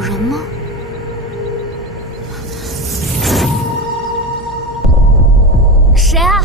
人吗？谁啊？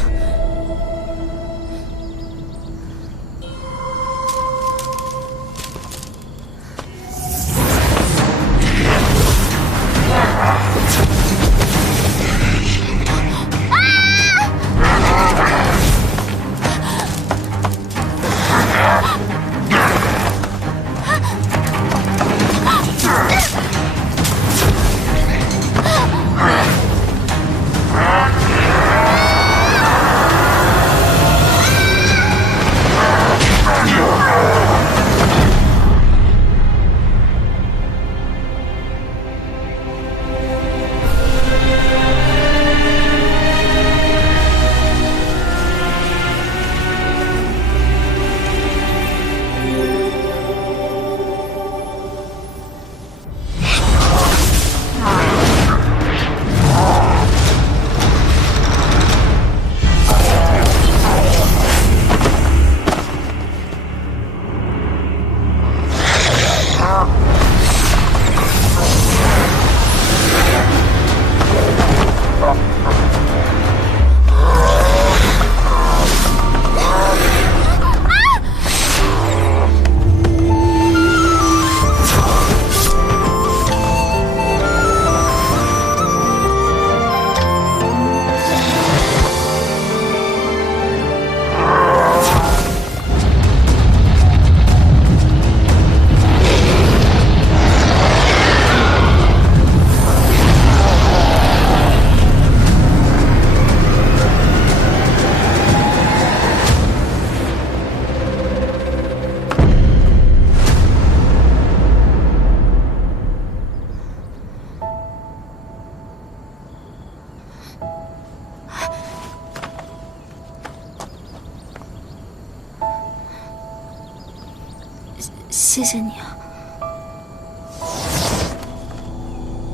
谢谢你啊！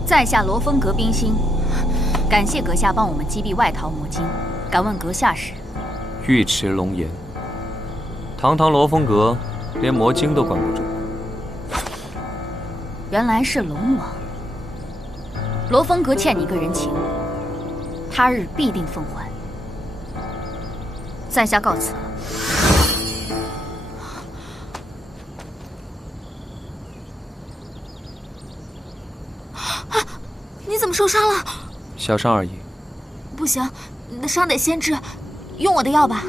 在下罗峰阁冰心，感谢阁下帮我们击毙外逃魔精。敢问阁下是？尉迟龙颜。堂堂罗峰阁，连魔精都管不住。原来是龙王。罗峰阁欠你一个人情，他日必定奉还。在下告辞了。 你怎么受伤了？小伤而已。不行，你的伤得先治，用我的药吧。